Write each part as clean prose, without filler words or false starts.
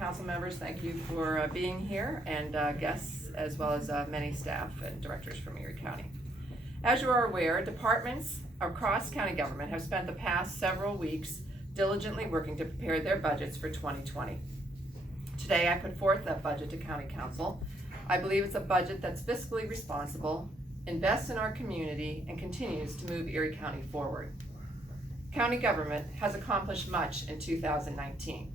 council members, thank you for being here, and guests, as well as many staff and directors from Erie County. As you are aware, departments across county government have spent the past several weeks diligently working to prepare their budgets for 2020. Today, I put forth that budget to County Council. I believe it's a budget that's fiscally responsible, invests in our community, and continues to move Erie County forward. County government has accomplished much in 2019.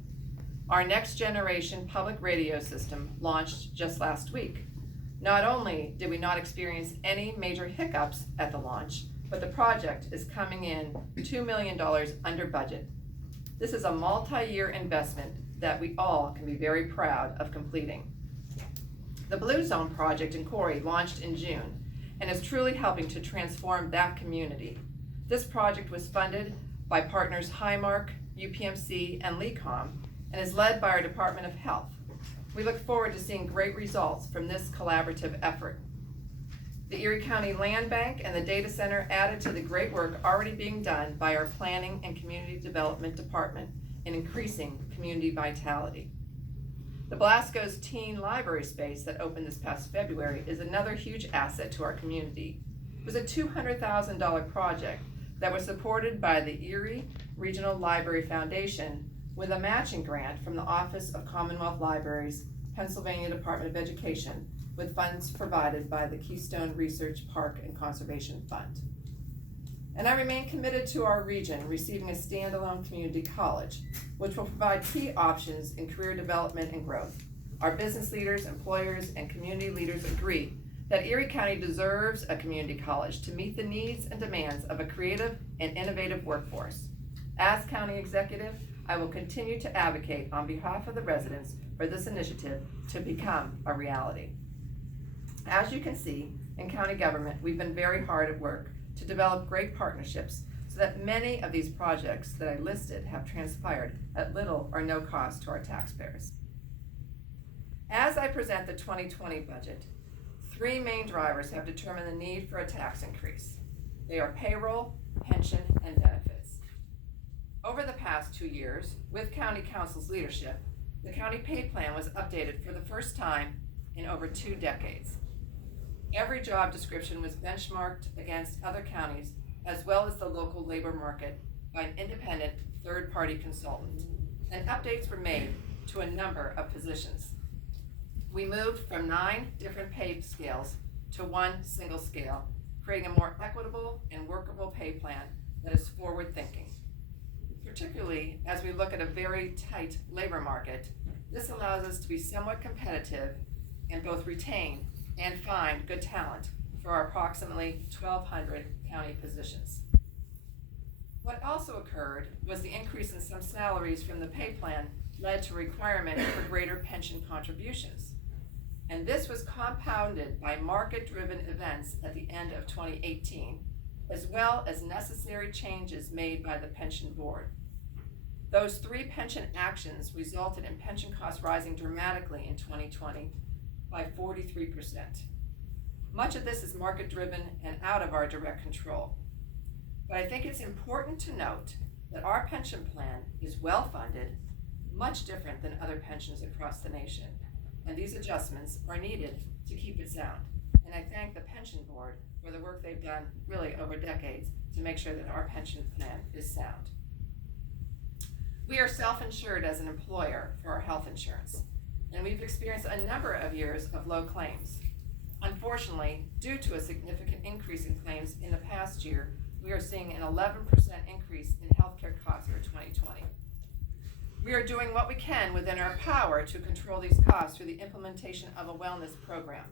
Our next generation public radio system launched just last week. Not only did we not experience any major hiccups at the launch, but the project is coming in $2 million under budget. This is a multi-year investment that we all can be very proud of completing. The Blue Zone project in Corey launched in June and is truly helping to transform that community. This project was funded by partners Highmark, UPMC, and LECOM, and is led by our Department of Health. We look forward to seeing great results from this collaborative effort. The Erie County Land Bank and the Data Center added to the great work already being done by our Planning and Community Development Department in increasing community vitality. The Blasco's Teen Library space that opened this past February is another huge asset to our community. It was a $200,000 project that was supported by the Erie Regional Library Foundation with a matching grant from the Office of Commonwealth Libraries, Pennsylvania Department of Education, with funds provided by the Keystone Research Park and Conservation Fund. And I remain committed to our region receiving a standalone community college, which will provide key options in career development and growth. Our business leaders, employers, and community leaders agree that Erie County deserves a community college to meet the needs and demands of a creative and innovative workforce. As county executive, I will continue to advocate on behalf of the residents for this initiative to become a reality. As you can see, in county government, we've been very hard at work to develop great partnerships so that many of these projects that I listed have transpired at little or no cost to our taxpayers. As I present the 2020 budget, three main drivers have determined the need for a tax increase. They are payroll, pension, and benefits. Over the past 2 years, with County Council's leadership, the county pay plan was updated for the first time in over 2 decades. Every job description was benchmarked against other counties as well as the local labor market by an independent third-party consultant, and updates were made to a number of positions. We moved from 9 different pay scales to 1 single scale, creating a more equitable and workable pay plan that is forward-thinking. Particularly as we look at a very tight labor market, this allows us to be somewhat competitive and both retain and find good talent for our approximately 1,200 county positions. What also occurred was the increase in some salaries from the pay plan led to a requirement for greater pension contributions. And this was compounded by market-driven events at the end of 2018, as well as necessary changes made by the pension board. Those 3 pension actions resulted in pension costs rising dramatically in 2020 by 43%. Much of this is market-driven and out of our direct control. But I think it's important to note that our pension plan is well-funded, much different than other pensions across the nation, and these adjustments are needed to keep it sound. And I thank the pension board for the work they've done really over decades to make sure that our pension plan is sound. We are self-insured as an employer for our health insurance, and we've experienced a number of years of low claims. Unfortunately, due to a significant increase in claims in the past year, we are seeing an 11% increase in healthcare costs for 2020. We are doing what we can within our power to control these costs through the implementation of a wellness program.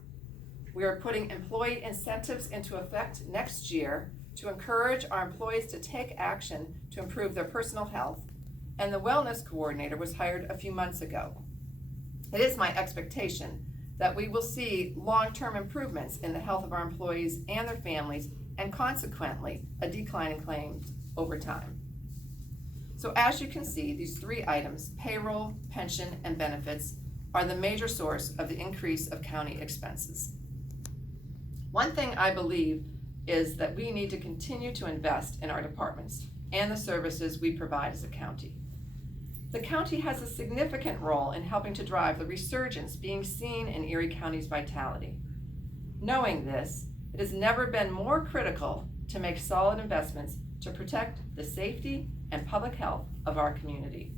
We are putting employee incentives into effect next year to encourage our employees to take action to improve their personal health, and the wellness coordinator was hired a few months ago. It is my expectation that we will see long-term improvements in the health of our employees and their families, and consequently, a decline in claims over time. So as you can see, these 3 items, payroll, pension, and benefits, are the major source of the increase of county expenses. One thing I believe is that we need to continue to invest in our departments and the services we provide as a county. The county has a significant role in helping to drive the resurgence being seen in Erie County's vitality. Knowing this, it has never been more critical to make solid investments to protect the safety and public health of our community.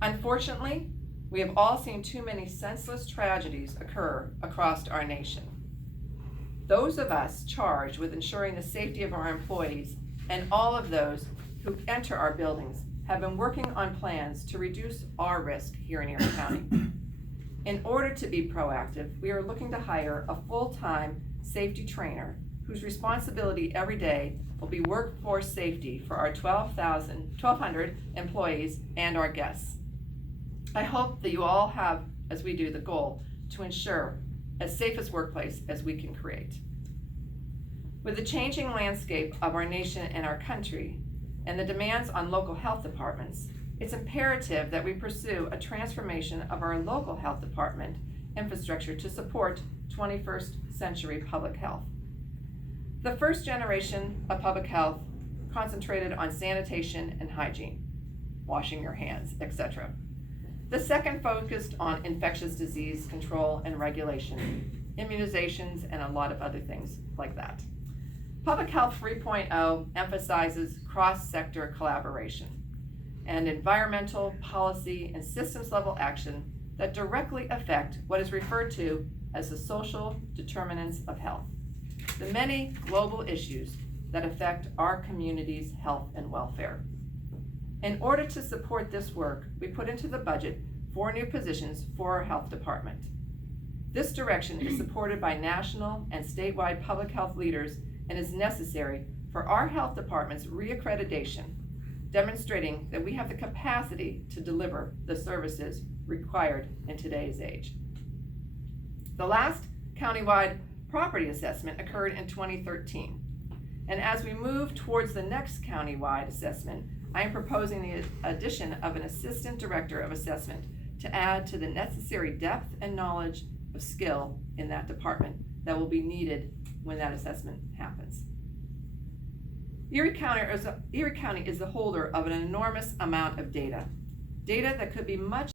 Unfortunately, we have all seen too many senseless tragedies occur across our nation. Those of us charged with ensuring the safety of our employees and all of those who enter our buildings have been working on plans to reduce our risk here in Erie County. In order to be proactive, we are looking to hire a full-time safety trainer whose responsibility every day will be workforce safety for our 1,200 employees and our guests. I hope that you all have, as we do, the goal to ensure as safe a workplace as we can create. With the changing landscape of our nation and our country and the demands on local health departments, it's imperative that we pursue a transformation of our local health department infrastructure to support 21st century public health. The first generation of public health concentrated on sanitation and hygiene, washing your hands, etc. The second focused on infectious disease control and regulation, immunizations, and a lot of other things like that. Public Health 3.0 emphasizes cross-sector collaboration and environmental, policy, and systems-level action that directly affect what is referred to as the social determinants of health, the many global issues that affect our community's health and welfare. In order to support this work, we put into the budget 4 new positions for our health department. This direction is supported by national and statewide public health leaders and is necessary for our health department's reaccreditation, demonstrating that we have the capacity to deliver the services required in today's age. The last countywide property assessment occurred in 2013, and as we move towards the next countywide assessment, I am proposing the addition of an assistant director of assessment to add to the necessary depth and knowledge of skill in that department that will be needed when that assessment happens. Erie County is the holder of an enormous amount of data that could be much